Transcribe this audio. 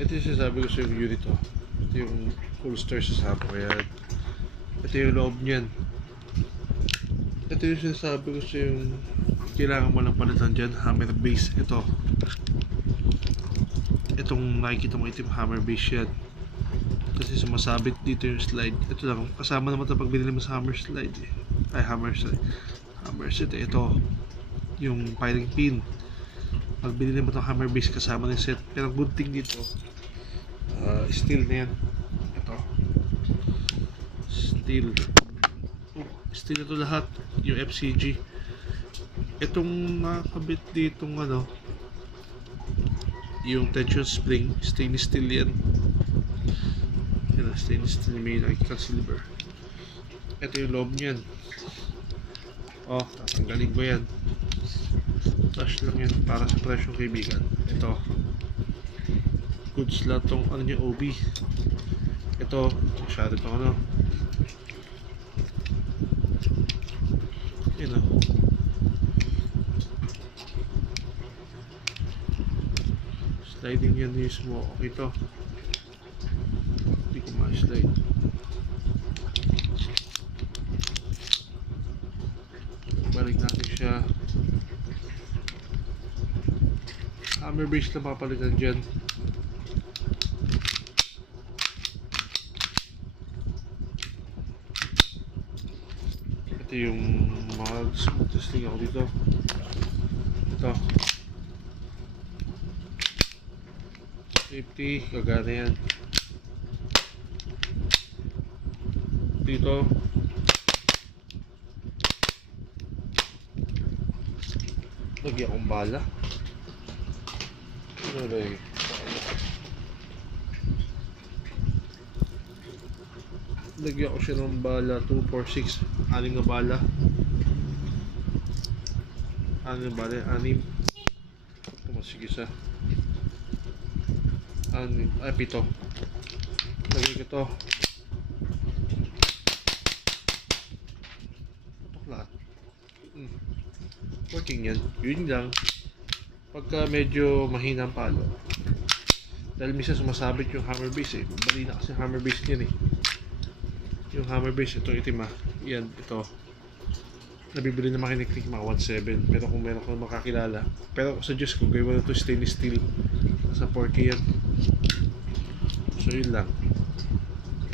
Ito yung sinasabi ko sa yung unit to. Ito yung full star sa sapo. Kaya ito yung loob niyan. Ito yung sinasabi ko sa yung kailangan mo lang palitan dyan, hammer base. Itong nakikita mo itim, hammer base yan. Kasi sumasabit dito yung slide. Ito lang, kasama naman ito pag binili mo sa hammer slide hammer slide. Hammer set ito yung firing pin. Pag binili mo itong hammer base kasama ng set. Pero good thing dito, steel na yan. Ito steel ito lahat. Yung FCG. Itong nakakabit ditong yung tension spring, stainless steel yan. Stainless steel, may nakikita silver. Ito yung loob niyan. Tatanggalin ko yan. Flash lang yan para sa presyong kaibigan. Ito goods lahat tong niya OB. Ito masyado itong yun sliding yan mismo. Okay to, hindi ko ma-slide. Balik natin siya. Hammer base na papalitan dyan. Ito yung mag-testing ako dito. Ito safety, gagana yan. Dito lagyan akong bala. Lagyan ko siya ng bala 2, 4, 6, 6 na bala. 6 na bala, 6. Tumasig isa. 7. Lagyan ko ito. Tutok lahat. Working yan. Yun lang. Pagka medyo mahina ang palo, dahil minsan sumasabit yung hammer base bali na kasi hammer base niyan yung hammer base. Itong itim yan, ito nabibili na makiniklik mga 1.7, pero kung meron kang makakilala, pero sa Diyos ko gawin mo na ito stainless steel sa 4K yan. So yun lang.